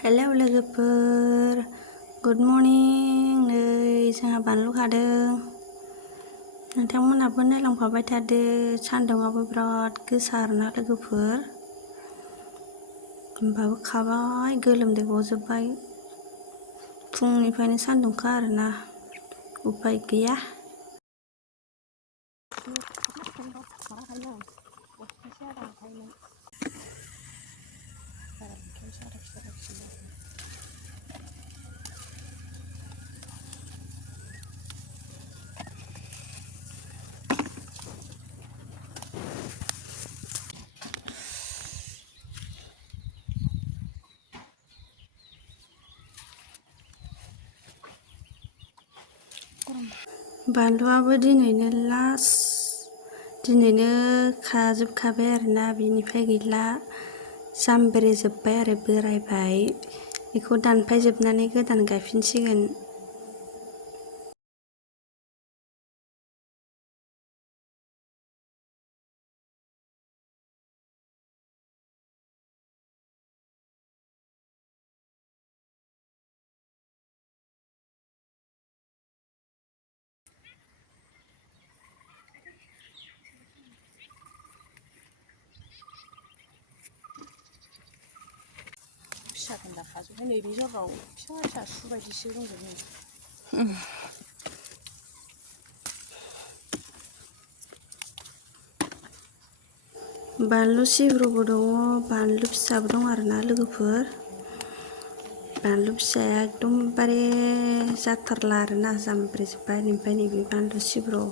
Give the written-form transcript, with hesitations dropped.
Hello लोगोफोर, good morning. नै जोंहा बानलु खादों। नोंथांमोनहाबो नायलांफाबाय थादो। सान्दुंआबो बिराद गोसा आरोना लोगोफोर। होमबाबो खाबाय, गोलोमदै गजोब्बाय। फुंनिफ्रायनो सान्दुंखा आरोना, उपाय गैया। बानलुआबो दिनैनो लास्ट, दिनैनो खाजोबखाबाय आरोना, बिनिफ्राय गैला। जामब्रेजोब्बाय आरो बोरायबाय। बेखौ दानफायजोबनानै गोदान गायफिनसिगोन। फिसा खोन्दा खाजोब्बाय। नैबे जराव फिसा फिसा सु बायदिसो दंजोबो। बानलु सिब्रुबो दङ, बानलु फिसाबो दं आरोना लोगोफोर। बानलु फिसाया एकदमबारे जाथारला आरोना, जामब्रेजोब्बाय। ओमफ्राय नैबे बानलु सिब्रु